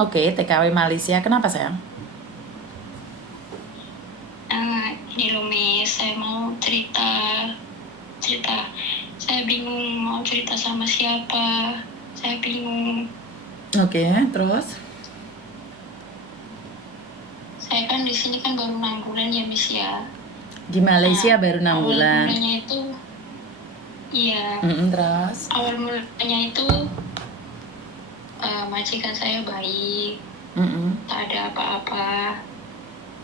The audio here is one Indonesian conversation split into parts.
Oke, TKW Malaysia. Kenapa sayang? Ini loh Miss, saya mau cerita. Saya bingung mau cerita sama siapa. Saya bingung. Oke, terus? Saya kan di sini kan baru 6 bulan ya Miss ya. Di Malaysia baru 6 awal bulan. mulanya itu, iya. Terus? Awal mulanya itu majikan saya baik, tak ada apa-apa.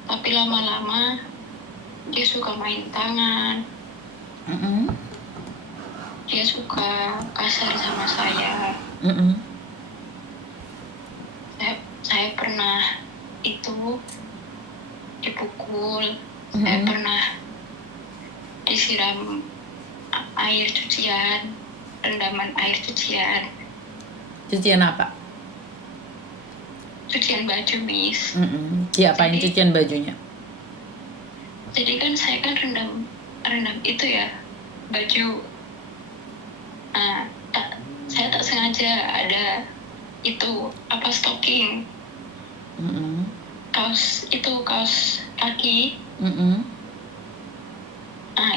Tapi lama-lama dia suka main tangan. Dia suka kasar sama saya. Saya pernah itu dipukul. Saya pernah disiram air cucian, rendaman air cucian. Cucian apa? Cucian baju, Miss. Diapain cucian bajunya? Jadi kan saya kan rendam itu ya, baju. Saya tak sengaja ada itu stocking. Kaos kaki.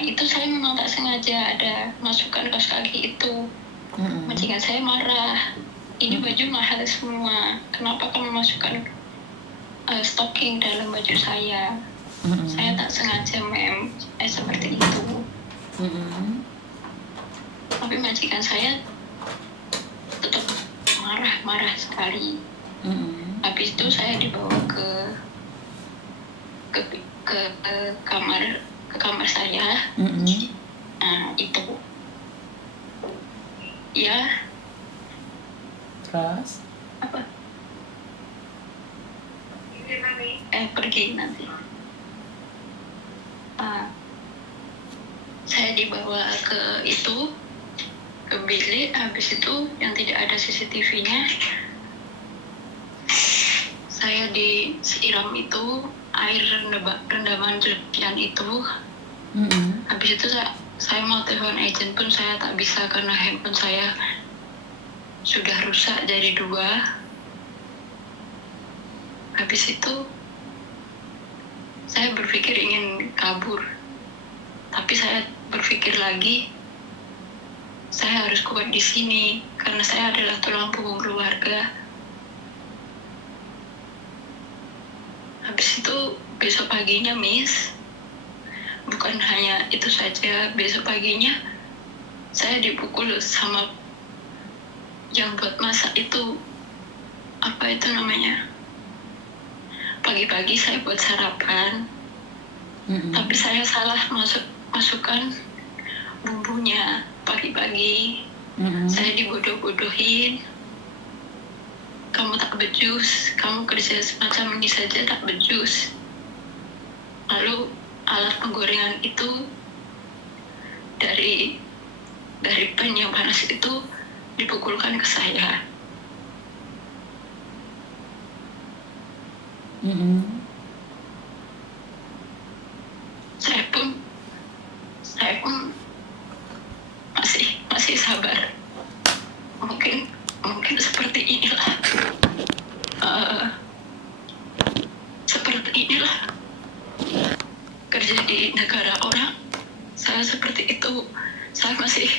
Itu saya memang tak sengaja ada masukkan kaos kaki itu. Majikan saya marah. Ini baju mahal semua. Kenapa kamu masukkan stocking dalam baju saya? Saya tak sengaja, ma'am. Seperti itu. Tapi majikan saya tetap marah sekali. Habis itu saya dibawa ke kamar saya. Itu ya. Terus? Apa? Pergi nanti. Saya dibawa ke bilik. Habis itu yang tidak ada CCTV-nya, saya disiram itu air rendaman cucian itu. Habis itu saya mau telepon agent pun saya tak bisa karena handphone saya sudah rusak jadi 2. Habis itu saya berpikir ingin kabur, tapi saya berpikir lagi, saya harus kuat di sini karena saya adalah tulang punggung keluarga. Habis itu besok paginya, Miss, bukan hanya itu saja, besok paginya saya dipukul sama yang buat masak itu. Apa itu namanya? Pagi-pagi saya buat sarapan, tapi saya salah masukkan bumbunya pagi-pagi. Saya dibodoh-bodohin. Kamu tak becus, kamu kerja semacam ini saja tak becus. Lalu alat penggorengan itu dari pan yang panas itu dipukulkan ke saya. Saya pun masih sabar. Mungkin seperti inilah. Seperti inilah kerja di negara orang. Saya seperti itu. Saya masih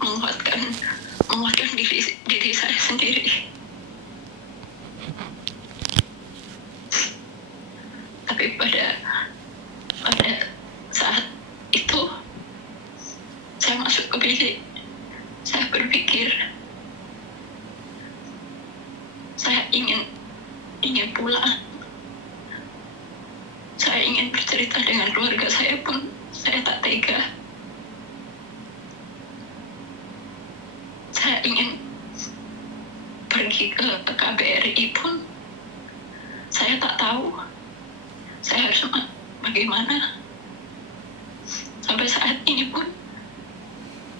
menguatkan diri saya sendiri. Tapi pada saat itu saya masuk ke bilik. Saya berpikir saya ingin pulang. Saya ingin bercerita dengan keluarga saya pun saya tak tega. Saya ingin pergi ke KBRI pun saya tak tahu saya harus bagaimana. Sampai saat ini pun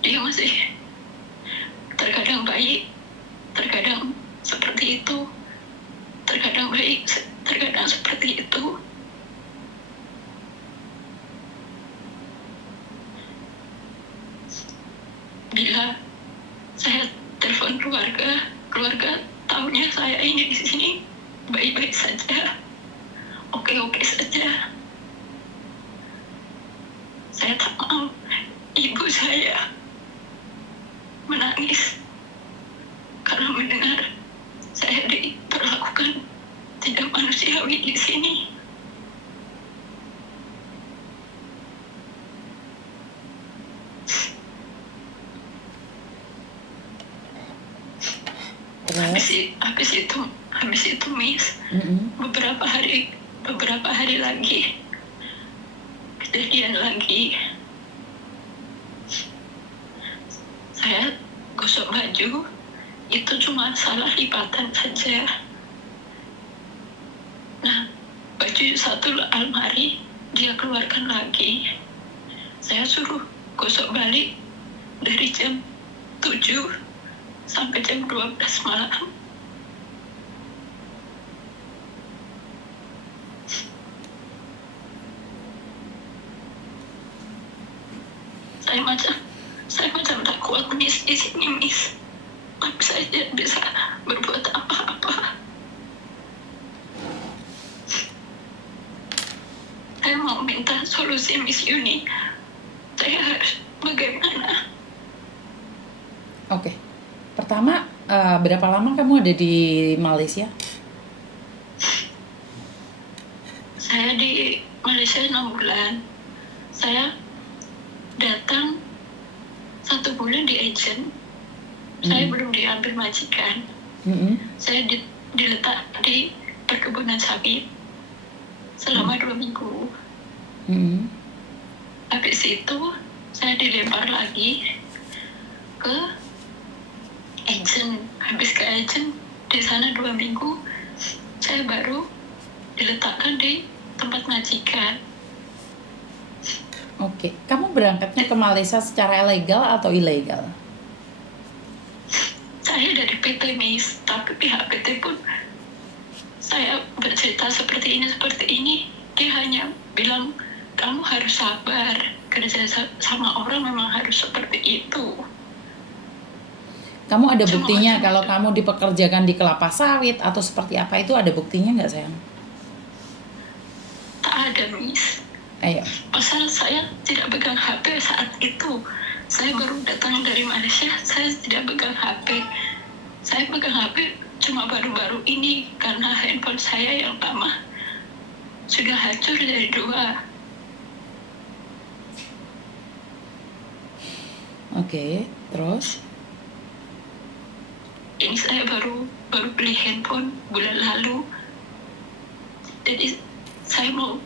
dia masih terkadang baik, terkadang seperti itu, terkadang baik, terkadang seperti itu. Bila saya telepon keluarga taunya saya ini di sini baik-baik saja, oke-oke saja. Saya tak mau ibu saya menangis karena mendengar saya diperlakukan tidak manusiawi di sini. Habis itu Miss, beberapa hari lagi kejadian lagi. Saya gosok baju, itu cuma salah lipatan saja. Nah, baju satu almari dia keluarkan lagi. Saya suruh gosok balik dari jam 7 sampai jam 12 malam. Saya macam tak kuat Miss di sini Miss. Tapi saya tidak bisa berbuat apa-apa. Saya mau minta solusi Miss Yuni. Saya harus bagaimana? Oke. Pertama, berapa lama kamu ada di Malaysia? Saya di Malaysia 6 bulan. Saya datang 1 bulan di agent. Saya belum diambil majikan. Saya diletak di perkebunan sawit selama 2 minggu. Habis itu saya dilempar lagi ke agent. Habis ke agent di sana 2 minggu, saya baru diletakkan di tempat majikan. Oke, kamu berangkatnya ke Malaysia secara legal atau ilegal? Saya dari PT Miss, tapi pihak PT pun saya bercerita seperti ini, dia hanya bilang kamu harus sabar, kerja sama orang memang harus seperti itu. Kamu ada buktinya kalau kamu dipekerjakan di kelapa sawit atau seperti apa, itu ada buktinya nggak sayang? Tak ada Miss. Ayo. Pasal saya tidak pegang HP saat itu. Saya baru datang dari Malaysia, saya tidak pegang HP. Saya pegang HP cuma baru-baru ini karena handphone saya yang lama sudah hancur dari 2. Oke, terus? Ini saya baru beli handphone bulan lalu. Jadi saya mau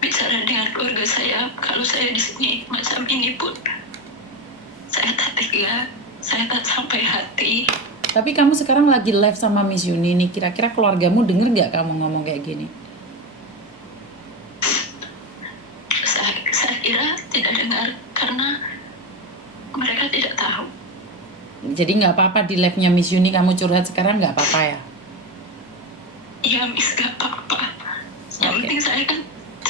bicara dengan keluarga saya, kalau saya di sini macam ini pun saya tak tega, saya tak sampai hati. Tapi kamu sekarang lagi live sama Miss Yuni nih, kira-kira keluargamu denger nggak kamu ngomong kayak gini? Saya kira tidak dengar karena mereka tidak tahu. Jadi nggak apa-apa di live-nya Miss Yuni kamu curhat sekarang, nggak apa-apa ya? Iya Miss, nggak apa-apa. Yang penting saya kan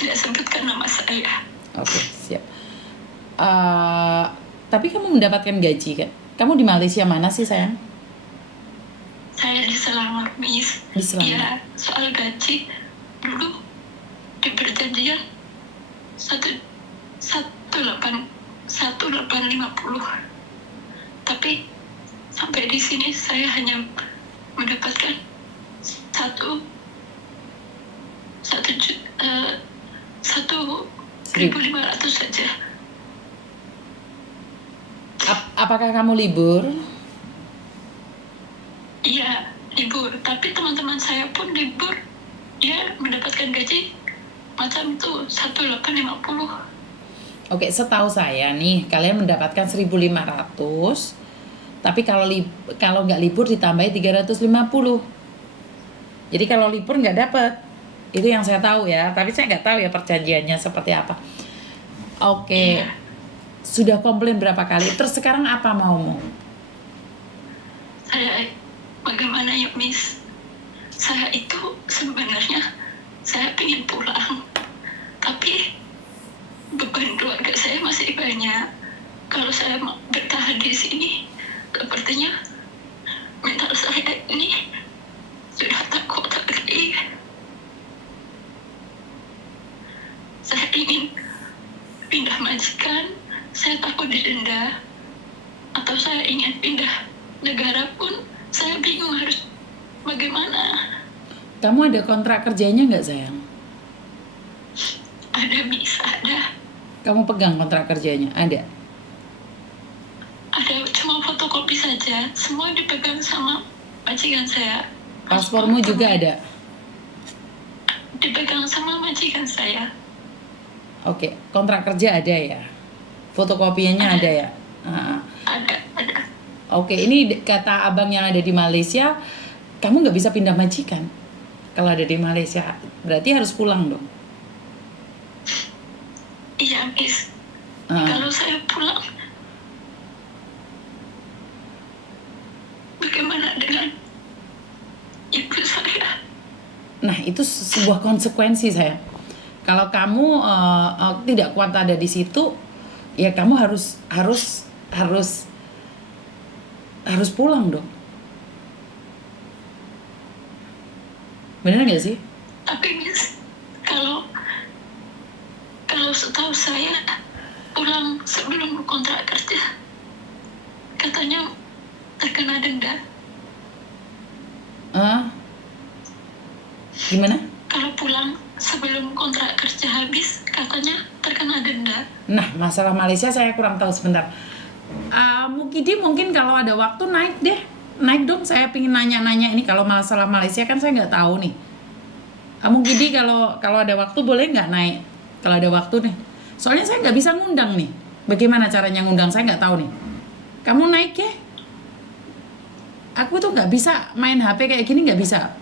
tidak sebutkan nama saya. Oke, siap. Tapi kamu mendapatkan gaji kan? Kamu di Malaysia mana sih sayang? Saya di Selangor Miss. Di Selangor. Ya, soal gaji dulu di perjanjian 1850. Tapi sampai di sini saya hanya mendapatkan 1.500 saja. Apakah kamu libur? Iya, libur. Tapi teman-teman saya pun libur. Dia mendapatkan gaji macam itu 1.850. Oke, setahu saya nih kalian mendapatkan 1.500. Tapi kalau nggak libur ditambahi 350. Jadi kalau libur nggak dapat. Itu yang saya tahu ya. Tapi saya nggak tahu ya perjanjiannya seperti apa. Oke. Iya. Sudah komplain berapa kali? Terus sekarang apa maumu? Saya bagaimana ya Miss? Saya itu sebenarnya saya ingin pulang. Tapi beban keluarga saya masih banyak. Kalau saya mau bertahan di sini, sepertinya mental saya ini sudah tak bagaimana? Kamu ada kontrak kerjanya nggak sayang? Ada, bisa ada. Kamu pegang kontrak kerjanya? Ada? Ada, cuma fotokopi saja. Semua dipegang sama majikan saya. Paspormu juga ada? Dipegang sama majikan saya. Oke, kontrak kerja ada ya? Fotokopiannya ada ya? Ada. Oke, ini kata abang yang ada di Malaysia, kamu nggak bisa pindah majikan. Kalau ada di Malaysia, berarti harus pulang dong. Iya, Miss. Kalau saya pulang, bagaimana dengan ibu saya? Nah, itu sebuah konsekuensi saya. Kalau kamu tidak kuat ada di situ, ya kamu harus pulang dong. Bener nggak sih? Tapi Miss, kalau setahu saya pulang sebelum kontrak kerja, katanya terkena denda. Gimana? Kalau pulang sebelum kontrak kerja habis, katanya terkena denda. Nah, masalah Malaysia saya kurang tahu sebentar. Mukidi mungkin kalau ada waktu naik dong. Saya pingin nanya-nanya ini kalau masalah Malaysia kan saya nggak tahu nih. Mukidi kalau ada waktu boleh nggak naik? Kalau ada waktu nih. Soalnya saya nggak bisa ngundang nih. Bagaimana caranya ngundang? Saya nggak tahu nih. Kamu naik ya? Aku tuh nggak bisa main HP kayak gini, nggak bisa.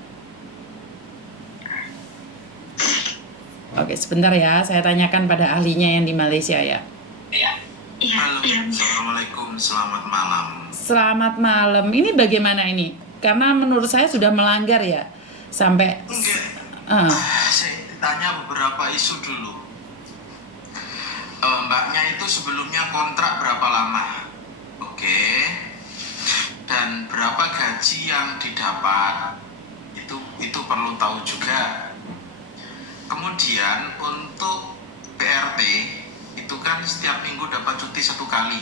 Oke, sebentar ya. Saya tanyakan pada ahlinya yang di Malaysia ya. Iya. Assalamualaikum, selamat malam. Selamat malam. Ini bagaimana ini? Karena menurut saya sudah melanggar ya. Sampai Saya ditanya beberapa isu dulu. Mbaknya itu sebelumnya kontrak berapa lama? Oke. Dan berapa gaji yang didapat? Itu perlu tahu juga. Kemudian untuk PRT itu kan setiap minggu dapat cuti 1 kali.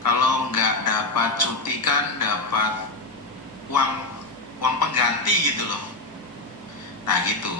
Kalau nggak dapat cuti kan dapat uang pengganti gitu loh. Nah gitu.